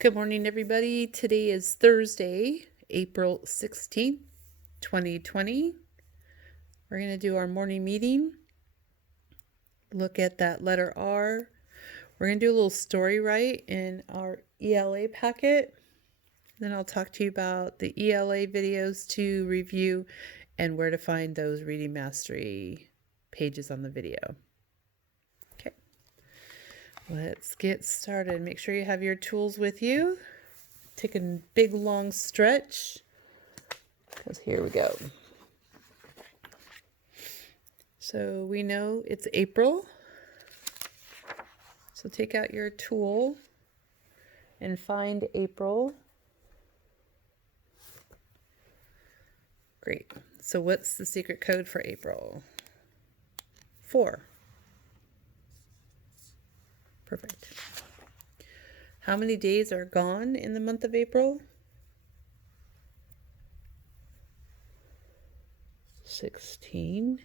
Good morning, everybody. Today is Thursday, April 16th, 2020. We're going to do our morning meeting. Look at that letter R. We're going to do a little story write in our ELA packet. Then I'll talk to you about the ELA videos to review and where to find those reading mastery pages on the video. Okay, let's get started. Make sure you have your tools with you. Take a big long stretch, because here we go. So we know it's April. So take out your tool and find April. Great. So what's the secret code for April? 4. Perfect. How many days are gone in the month of April? 16.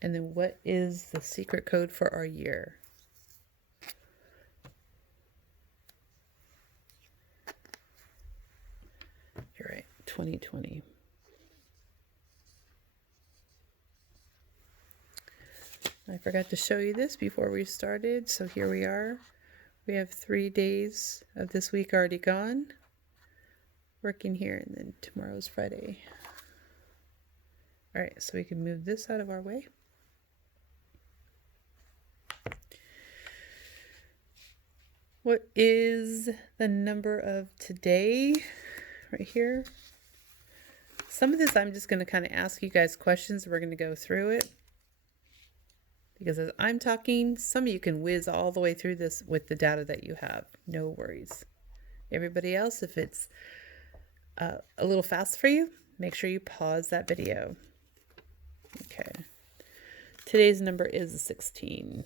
And then what is the secret code for our year? You're right, 2020. I forgot to show you this before we started, so here we are. We have 3 days of this week already gone. Working here, and then tomorrow's Friday. All right, so we can move this out of our way. What is the number of today? Right here. Some of this I'm just going to kind of ask you guys questions. We're going to go through it. Because as I'm talking, some of you can whiz all the way through this with the data that you have. No worries. Everybody else, if it's a little fast for you, make sure you pause that video. Okay. Today's number is 16.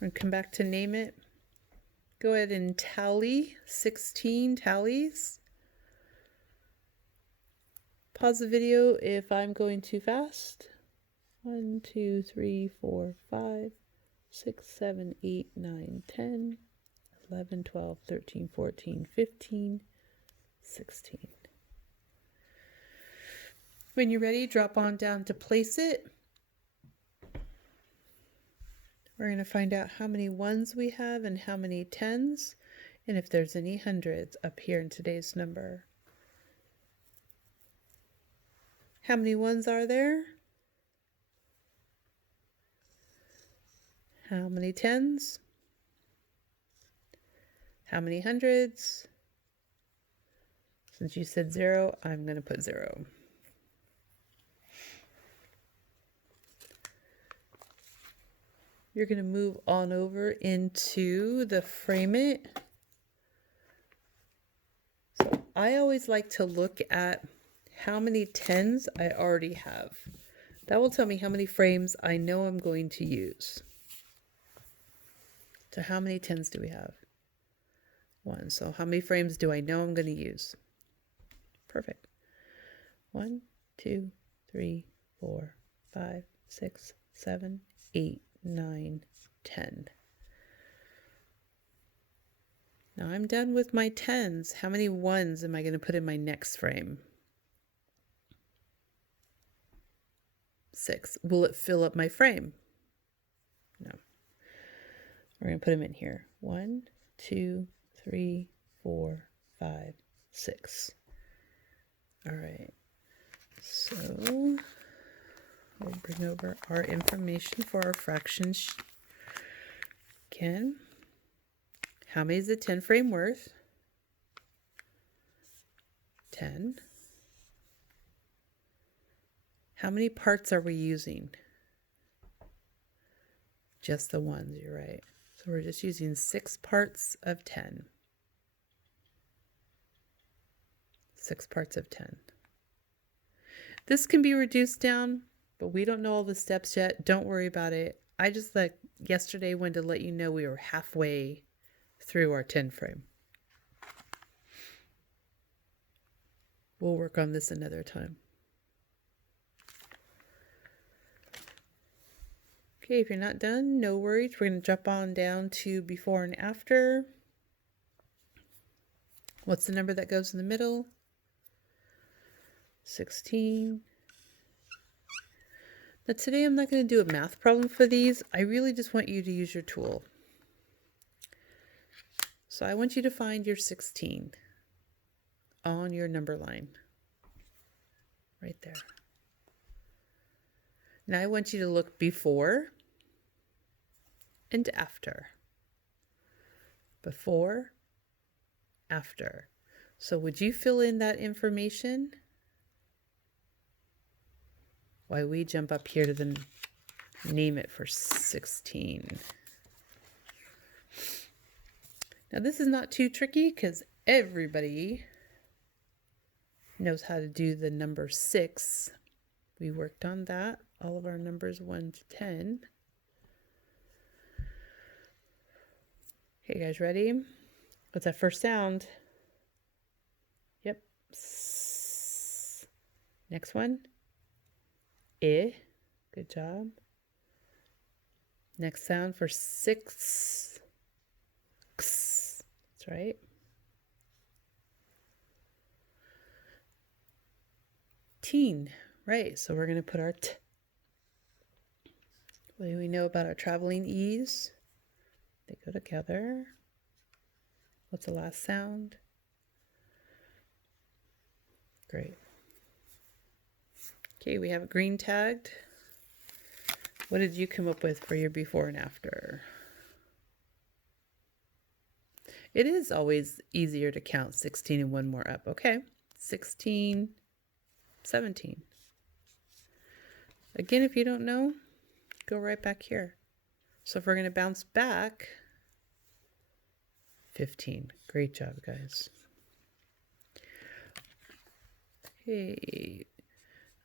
We're going to come back to name it. Go ahead and tally 16 tallies. Pause the video if I'm going too fast. 1, 2, 3, 4, 5, 6, 7, 8, 9, 10, 11, 12, 13, 14, 15, 16. When you're ready, drop on down to place it. We're going to find out how many ones we have and how many tens, and if there's any hundreds up here in today's number. How many ones are there? How many tens? How many hundreds? Since you said 0, I'm going to put 0. You're going to move on over into the frame it. So I always like to look at how many tens I already have. That will tell me how many frames I know I'm going to use. So how many tens do we have? 1. So how many frames do I know I'm going to use? Perfect. 1, 2, 3, 4, 5, 6, 7, 8, 9, 10. Now I'm done with my tens. How many ones am I going to put in my next frame? 6. Will it fill up my frame? No. We're going to put them in here. 1, 2, 3, 4, 5, 6. All right. So we'll bring over our information for our fractions. Again, how many is the 10 frame worth? 10. How many parts are we using? Just the ones, you're right. So we're just using 6 parts of 10. 6 parts of 10. This can be reduced down, but we don't know all the steps yet. Don't worry about it. I just yesterday wanted to let you know we were halfway through our 10 frame. We'll work on this another time. Okay, if you're not done, no worries. We're going to jump on down to before and after. What's the number that goes in the middle? 16. Now today I'm not going to do a math problem for these. I really just want you to use your tool. So I want you to find your 16 on your number line. Right there. Now I want you to look before and after. Before, after. So would you fill in that information? Why we jump up here to the name it for 16. Now this is not too tricky because everybody knows how to do the number 6. We worked on that. All of our numbers 1 to 10. Okay, guys, ready? What's that first sound? Yep. S. Next one. I. Good job. Next sound for 6. X. That's right. Teen. Right, so we're going to put our T. What do we know about our traveling E's? They go together. What's the last sound? Great. Okay, we have a green tagged. What did you come up with for your before and after? It is always easier to count 16 and one more up. Okay, 16, 17. Again, if you don't know, go right back here. So if we're going to bounce back, 15. Great job, guys. Okay,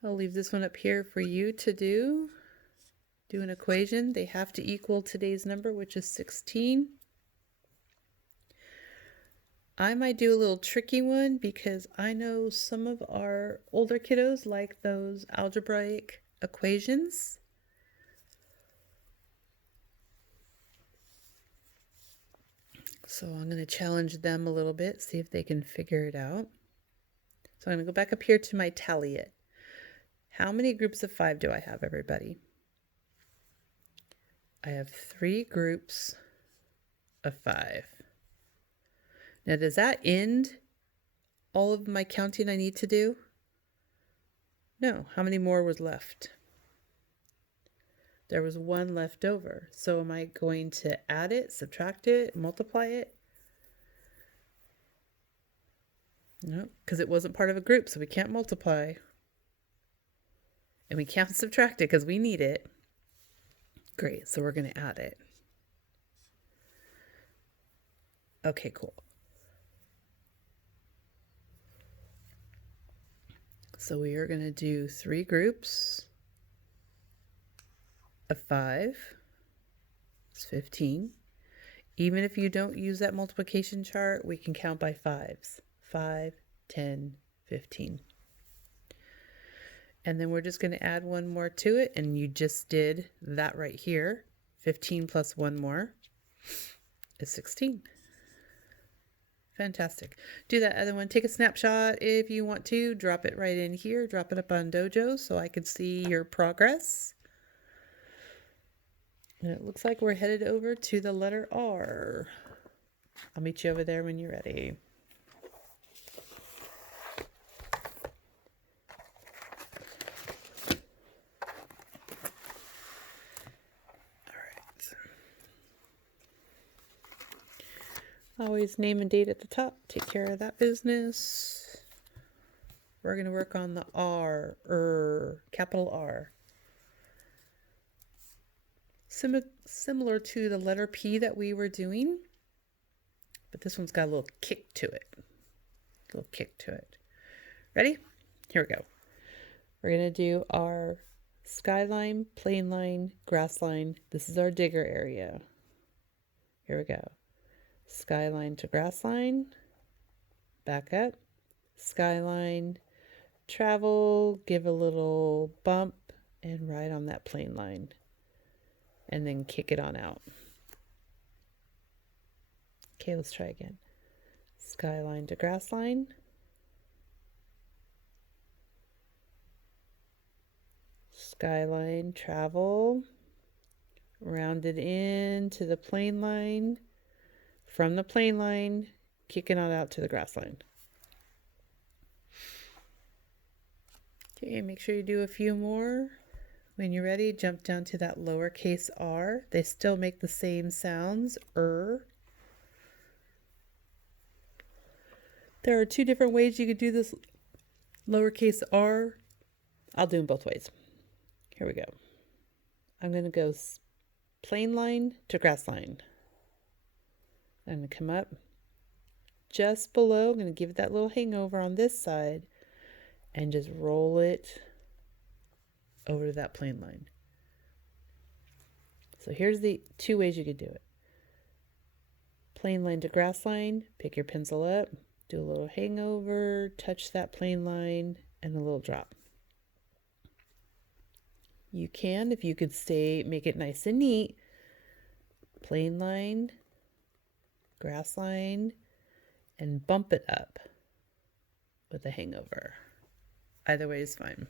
I'll leave this one up here for you to do. Do an equation. They have to equal today's number, which is 16. I might do a little tricky one because I know some of our older kiddos like those algebraic equations. So I'm going to challenge them a little bit, see if they can figure it out. So I'm going to go back up here to my tally it. How many groups of 5 do I have, everybody? I have 3 groups of 5. Now, does that end all of my counting I need to do? No. How many more was left? There was 1 left over. So am I going to add it, subtract it, multiply it? No, because it wasn't part of a group, so we can't multiply. And we can't subtract it because we need it. Great, so we're going to add it. Okay, cool. So we are going to do 3 groups of 5. It's 15. Even if you don't use that multiplication chart, we can count by 5s. 5, 10, 15. And then we're just going to add 1 more to it, and you just did that right here. 15 plus 1 more is 16. Fantastic. Do that other one. Take a snapshot if you want to. Drop it right in here. Drop it up on Dojo so I can see your progress. And it looks like we're headed over to the letter R. I'll meet you over there when you're ready. Always name and date at the top. Take care of that business. We're going to work on the R, capital R. Similar to the letter P that we were doing, but this one's got a little kick to it. Ready? Here we go. We're going to do our skyline, plane line, grass line. This is our digger area. Here we go. Skyline to grass line, back up, skyline, travel, give a little bump, and ride on that plane line. and then kick it on out. Okay, let's try again. Skyline to grass line. Skyline, travel, round it in to the plane line. From the plane line, kicking it out to the grass line. Okay, make sure you do a few more. When you're ready, jump down to that lowercase r. They still make the same sounds, There are two different ways you could do this lowercase r. I'll do them both ways. Here we go. I'm going to go plane line to grass line. I'm going to come up just below. I'm going to give it that little hangover on this side and just roll it over to that plane line. So here's the two ways you could do it. Plane line to grass line, pick your pencil up, do a little hangover, touch that plane line, and a little drop. You can, if you could make it nice and neat, plane line, grass line, and bump it up with a hangover. Either way is fine.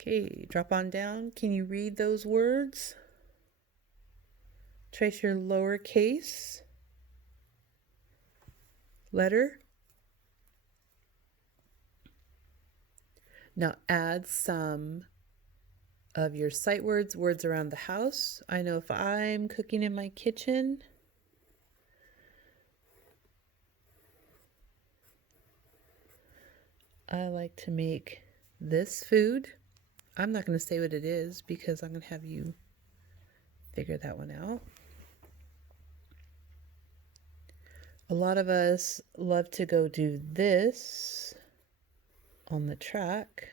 Okay, drop on down. Can you read those words? Trace your lowercase letter. Now add some of your sight words around the house. I know if I'm cooking in my kitchen, I like to make this food. I'm not going to say what it is because I'm going to have you figure that one out. A lot of us love to go do this on the track.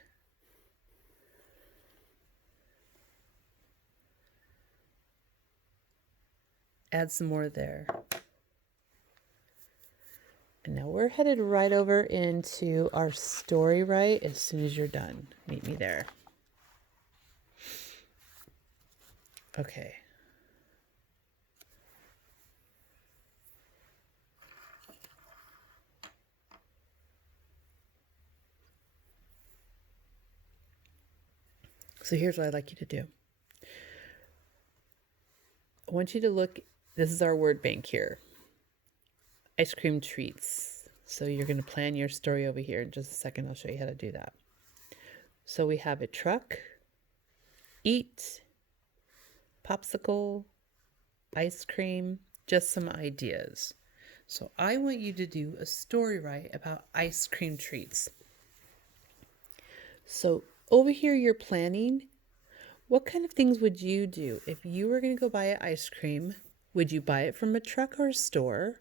Add some more there. And now we're headed right over into our story right as soon as you're done. Meet me there. Okay. So here's what I'd like you to do. I want you to look, this is our word bank here. Ice cream treats. So you're going to plan your story over here. In just a second, I'll show you how to do that. So we have a truck, eat, popsicle, ice cream, just some ideas. So I want you to do a story right about ice cream treats. So over here, you're planning. What kind of things would you do if you were going to go buy an ice cream? Would you buy it from a truck or a store?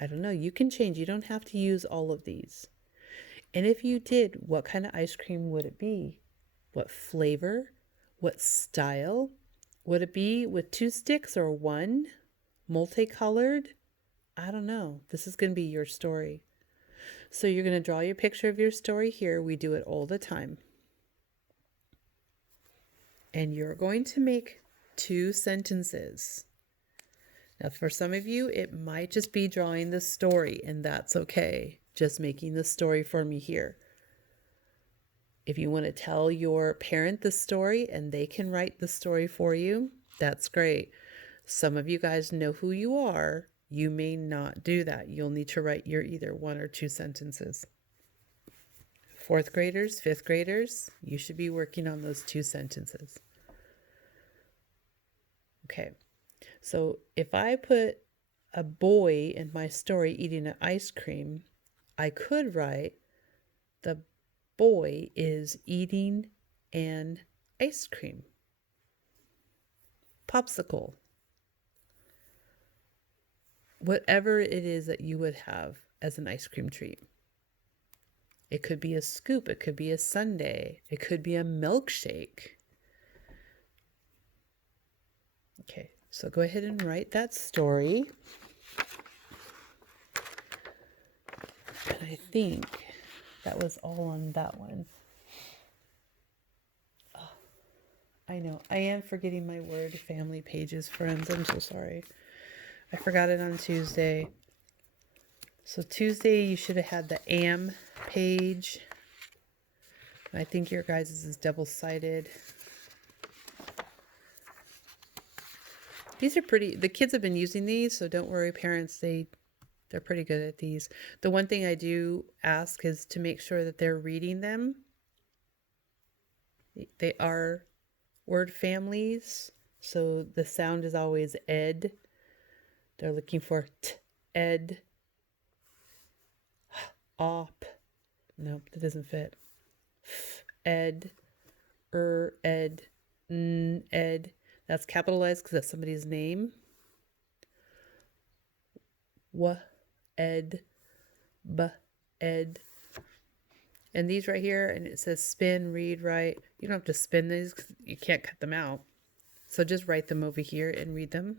I don't know. You can change. You don't have to use all of these. And if you did, what kind of ice cream would it be? What flavor? What style? Would it be with 2 sticks or 1? Multicolored? I don't know. This is going to be your story. So you're going to draw your picture of your story here. We do it all the time. And you're going to make 2 sentences. Now, for some of you, it might just be drawing the story, and that's okay. Just making the story for me here. If you want to tell your parent the story and they can write the story for you, that's great. Some of you guys know who you are. You may not do that. You'll need to write your either 1 or 2 sentences. 4th graders, 5th graders, you should be working on those 2 sentences. Okay. So if I put a boy in my story eating an ice cream, I could write, the boy is eating an ice cream. Popsicle. Whatever it is that you would have as an ice cream treat. It could be a scoop. It could be a sundae. It could be a milkshake. Okay. So go ahead and write that story. And I think that was all on that one. I know. I am forgetting my word family pages, friends. I'm so sorry. I forgot it on Tuesday. So Tuesday you should have had the AM page. I think your guys' is double-sided. These are pretty, the kids have been using these, so don't worry, parents, they're pretty good at these. The one thing I do ask is to make sure that they're reading them. They are word families, so the sound is always ed. They're looking for t, ed, op. Nope, that doesn't fit. F, ed, ed, n, ed. That's capitalized because that's somebody's name. W, ed, b, ed. And these right here, and it says spin, read, write. You don't have to spin these because you can't cut them out. So just write them over here and read them.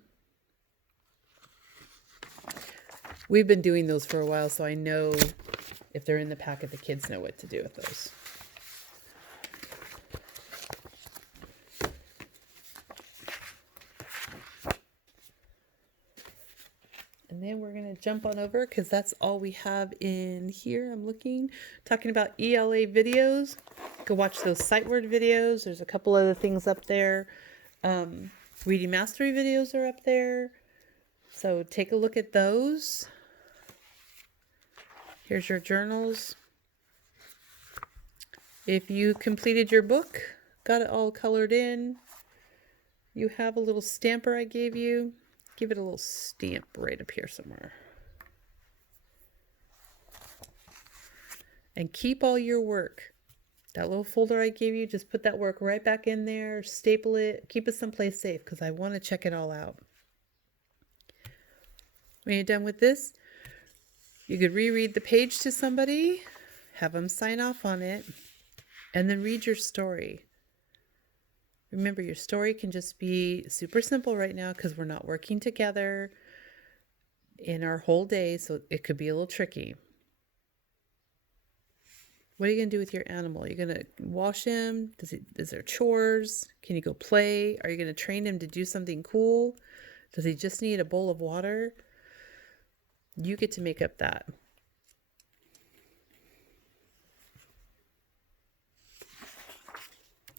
We've been doing those for a while, so I know if they're in the packet, the kids know what to do with those. And then we're going to jump on over because that's all we have in here. I'm looking, talking about ELA videos. Go watch those sight word videos. There's a couple other things up there. Reading mastery videos are up there. So take a look at those. Here's your journals. If you completed your book, got it all colored in, you have a little stamper I gave you. Give it a little stamp right up here somewhere. And keep all your work. That little folder I gave you, just put that work right back in there, staple it, keep it someplace safe because I want to check it all out. When you're done with this, you could reread the page to somebody, have them sign off on it, and then read your story. Remember, your story can just be super simple right now because we're not working together in our whole day, so it could be a little tricky. What are you going to do with your animal? Are you going to wash him? Is there chores? Can you go play? Are you going to train him to do something cool? Does he just need a bowl of water? You get to make up that.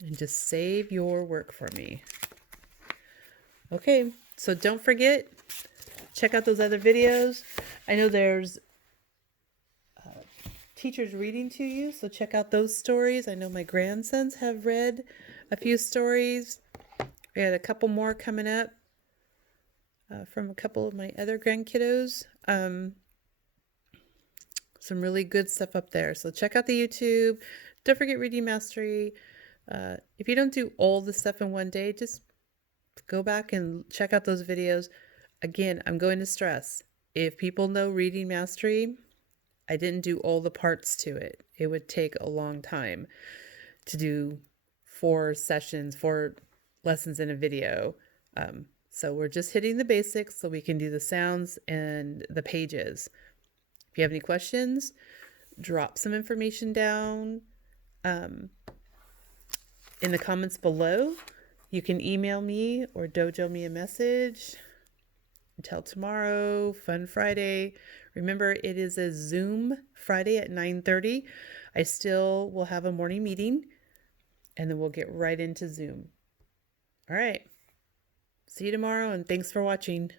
And just save your work for me. Okay, so don't forget, check out those other videos. I know there's teachers reading to you, so check out those stories. I know my grandsons have read a few stories. We had a couple more coming up from a couple of my other grandkiddos. Some really good stuff up there. So check out the YouTube. Don't forget Reading Mastery. If you don't do all the stuff in one day, just go back and check out those videos. Again, I'm going to stress, if people know Reading Mastery, I didn't do all the parts to it. It would take a long time to do 4 sessions, 4 lessons in a video. So we're just hitting the basics so we can do the sounds and the pages. If you have any questions, drop some information down in the comments below. You can email me or dojo me a message. Until tomorrow, fun Friday. Remember, it is a Zoom Friday at 9:30. I still will have a morning meeting, and then we'll get right into Zoom. All right. See you tomorrow, and thanks for watching.